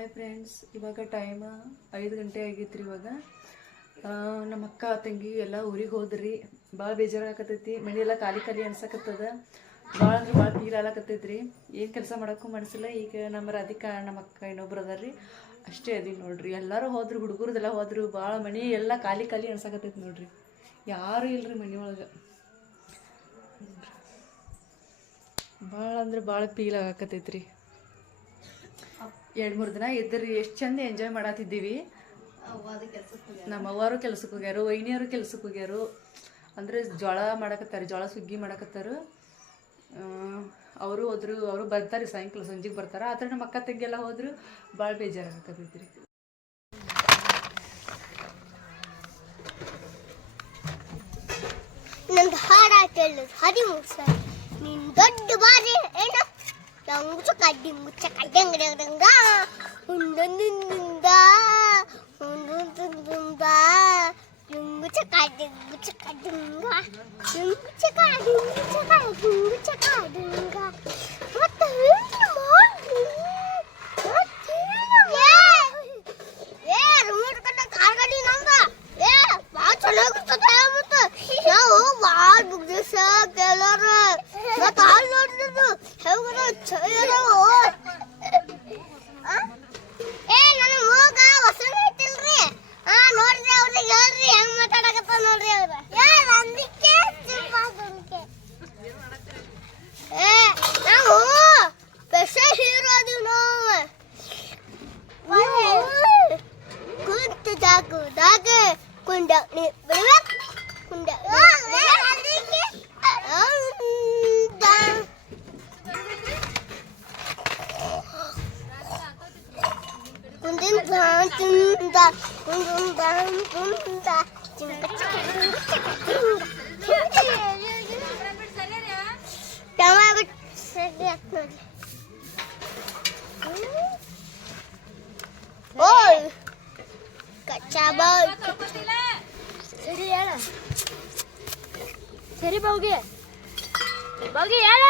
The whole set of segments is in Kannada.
ಹಾಯ್ ಫ್ರೆಂಡ್ಸ್, ಇವಾಗ ಟೈಮ್ 5 ಗಂಟೆ ಆಗಿತ್ತು. ಇವಾಗ ನಮ್ಮ ಅಕ್ಕ ತಂಗಿ ಎಲ್ಲ ಊರಿಗೆ ಹೋದ್ರಿ. ಭಾಳ ಬೇಜಾರಾಗತೈತಿ. ಮನೆಯೆಲ್ಲ ಖಾಲಿ ಖಾಲಿ ಅನ್ಸಕತ್ತದ. ಭಾಳ ಅಂದ್ರೆ ಭಾಳ ಫೀಲ್ ಆಗಕತ್ತೈತ್ರಿ. ಏನು ಕೆಲಸ ಮಾಡೋಕ್ಕೂ ಮನಸ್ಸಿಲ್ಲ. ಈಗ ನಮ್ಮ ರಾಧಿಕಾ ನಮ್ಮ ಅಕ್ಕ ಇನ್ನೊಬ್ರು ಅದಾರ್ರಿ, ಅಷ್ಟೇ ಅದೀನಿ ನೋಡ್ರಿ. ಎಲ್ಲರೂ ಹೋದ್ರು, ಹುಡುಗರದೆಲ್ಲ ಹೋದ್ರು. ಭಾಳ ಮನೆ ಎಲ್ಲ ಖಾಲಿ ಖಾಲಿ ಅನ್ಸಕತ್ತೈತಿ ನೋಡ್ರಿ. ಯಾರೂ ಇಲ್ಲರಿ ಮನೆಯೊಳಗೆ. ಭಾಳ ಅಂದ್ರೆ ಭಾಳ ಫೀಲ್ ಆಗಕತ್ತೈತ್ರಿ. 2-3 ದಿನ ಇದ್ರಿ, ಎಷ್ಟು ಚಂದ ಎಂಜಾಯ್ ಮಾಡತ್ತಿದ್ದೀವಿ. ನಮ್ಮ ಅವ್ವರು ಕೆಲ್ಸಕ್ಕೆ ಹೋಗ್ಯಾರು, ವೈನಿಯವರು ಕೆಲ್ಸಕ್ಕೆ ಹೋಗ್ಯಾರು. ಅಂದರೆ ಜೋಳ ಮಾಡಕತ್ತಾರೆ, ಜೋಳ ಸುಗ್ಗಿ ಮಾಡಕತ್ತಾರು. ಅವರು ಹೋದ್ರು, ಅವರು ಬರ್ತಾರೆ ಸಾಯಂಕಾಲ ಸಂಜೆಗೆ ಬರ್ತಾರೆ. ಆದರೆ ನಮ್ಮ ಅಕ್ಕ ತಂಗೆಲ್ಲ ಹೋದ್ರು. ಭಾಳ ಬೇಜಾರಾಗತ್ತೈತ್ರಿ. ನಂದು ಹಾಡ ಕೇಳು, ಹರಿ ಮುಗಿಸ ನಿನ್ ದೊಡ್ಡ ಬಾರಿ ಏನ ಲಂಗುಚ ಕಡ್ಡಿ ಮುಚ್ಚ ಕಡ್ಡಂಗಡಂಗ ಉಂದೊಂದಿಂದ ಉಂದೊಂದಿಂದ ಲಂಗುಚ ಕಡ್ಡಿ ಮುಚ್ಚ ಕಡ್ಡಂಗ ಲಂಗುಚ ಕಡ್ಡಿ ಮುಚ್ಚ ಕಡ್ಡಿ ಮುಚ್ಚ ಕಡ್ಡಂಗ ಮತ್ತೆ ಏನು ಮಾಡಿ ಏ ರಿಮೋಟ್ ಕಟ್ಟ ಕಾರ್ಗಡಿ ನಂಗ ಏ ಬಾ ಚೆನ್ನಾಗಿರ್ತದೆ. ಮತ್ತೆ ನಾವು ಭಾಳ ಬುಗ್ದಿಸ ಕೆಲವ್ರ ಮತ್ತೆ ಹಾಲು ನೋಡಿದ್ದು ಹೇಗ ಚೈರವು ಏ ನನ್ನ ಮೂಗ ಹೊಸನ ಐತಿಲ್ರಿ. ನೋಡ್ರಿ ಅವ್ರಿಗೆ ಹೇಳ್ರಿ ಹೆಂಗ್ ಮಾತಾಡಕತ್ತ ನೋಡ್ರಿ ಅವ್ರ. ಅಂದಿಕ್ಕೆ ಏ ನಾವು ಸ್ಪೆಷಲ್ ಹೀರೋ ಅದೀವಿ ನಾವು. ಕುಂತದಾಗ ಕುಂಡ ಬಿಡ್ಬೇಕು ಕುಂಡ ಸರಿ ಬಾವ್ಗೆ ಬಾವ್ಗೆ ಹೇಳ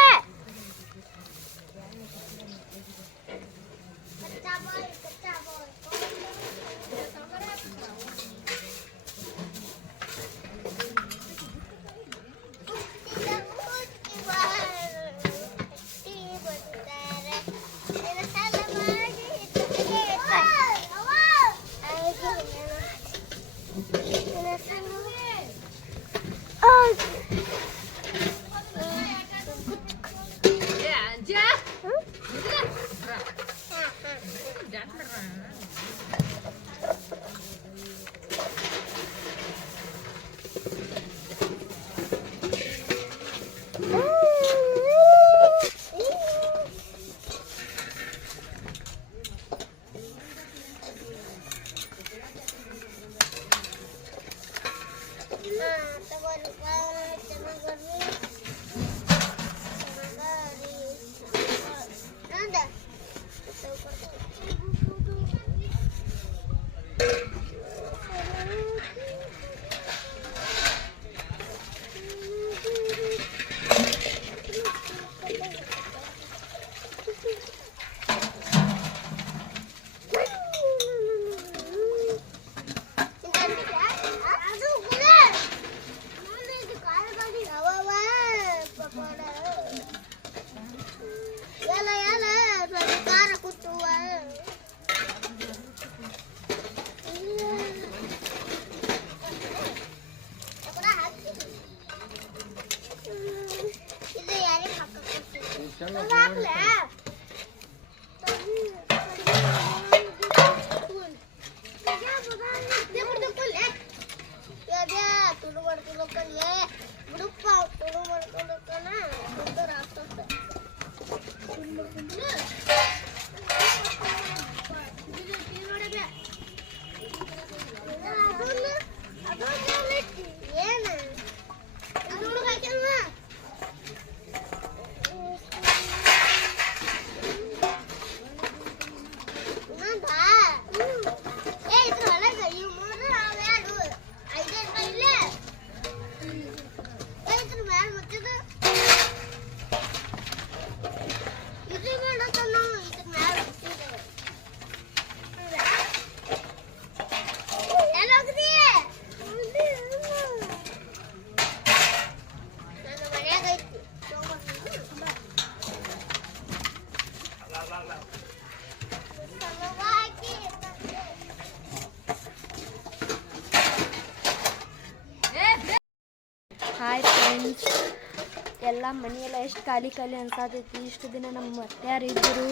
ಎಲ್ಲ ಮನೆಯೆಲ್ಲ ಎಷ್ಟು ಖಾಲಿ ಖಾಲಿ ಅನ್ಸಾತೈತಿ. ಇಷ್ಟು ದಿನ ನಮ್ಮ ಅತ್ಯಾರು ಇದ್ದರು,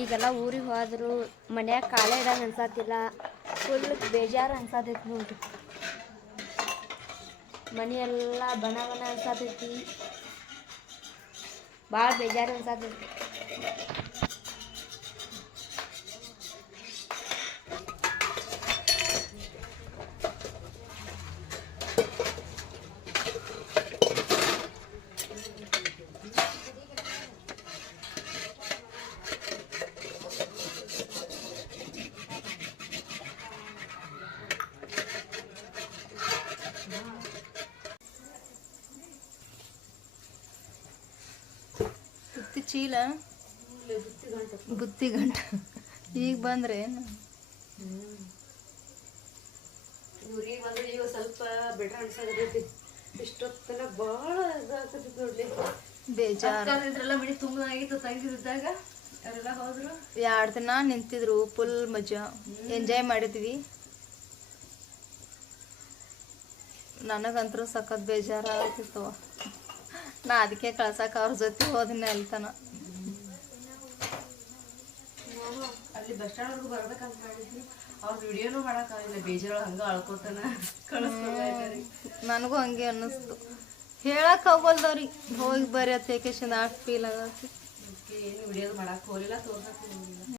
ಈಗೆಲ್ಲ ಊರಿಗೆ ಹೋದರು. ಮನ್ಯಾಗ ಕಾಲ ಇಡಂಗೆ ಅನ್ಸಾತಿಲ್ಲ. ಫುಲ್ ಬೇಜಾರು ಅನ್ಸಾತೈತಿ ನೋಡ್ರಿ. ಮನೆಯೆಲ್ಲ ಬಣ ಬಣ ಅನ್ಸಾತೈತಿ. ಭಾಳ ಬೇಜಾರು ಅನ್ಸಾತೈತಿ. ಬುತ್ತಿ ಚೀಲ ಬುತ್ತಿ ಗಂಟ ಈಗ ಬಂದ್ರೆ ಊರಿಗೆ ಬಂದ್ರೆ ಈಗ ಸ್ವಲ್ಪ ಬೆಟ್ರ್ ಅನ್ಸಾಗತೈತಿ. ಇಷ್ಟೊತ್ತನ ಭಾಳ ಇದಾಗ್ತೈತಿ ನೋಡ್ಲಿ. ಬೇಜಾರಲ್ಲ ಮನೆ ತುಂಬ ಆಗಿತ್ತು ತಂಗಿದ್ದಾಗ. ಅವರೆಲ್ಲ ಹೋದ್ರು 2 ದಿನ ನಿಂತಿದ್ರು. ಫುಲ್ ಮಜಾ ಎಂಜಾಯ್ ಮಾಡಿದ್ವಿ. ನನಗಂತರೂ ಸಖತ್ ಬೇಜಾರಾಗ್ತಿತ್ತು. ನಾ ಅದಕ್ಕೆ ಕಳ್ಸಕ್ಕೆ ಅವ್ರ ಜೊತೆ ಹೋದಿನ ಅಲ್ತನ. ಅಲ್ಲಿ ಬಸ್ ಸ್ಟ್ಯಾಂಡ್ವರೆಗೂ ಬರ್ಬೇಕಂತ ಮಾಡಿದ್ವಿ. ಅವ್ರ ವಿಡಿಯೋನು ಮಾಡೋಕ್ಕಾಗಿಲ್ಲ. ಬೇಜಾರ ಹಂಗೆ ಅಳ್ಕೋತಾನ ಕಳಿಸ್ಕೊಳ್ರಿ. ನನಗೂ ಹಂಗೆ ಅನ್ನಿಸ್ತು. ಹೇಳಕ್ಕೆ ಹೋಗಲ್ದವ್ರಿ ಹೋಗಿ ಬರ್ರಿ ಅಂತ ಏಕೇಶನ್ ಅಷ್ಟು ಫೀಲ್ ಆಗತ್ತೆ. ಏನು ವಿಡಿಯೋ ಮಾಡಕ್ಕೆ ಹೋಗಲಿಲ್ಲ, ತೋರ್ಸಕ್ಕೆ ಹೋಗಿಲ್ಲ.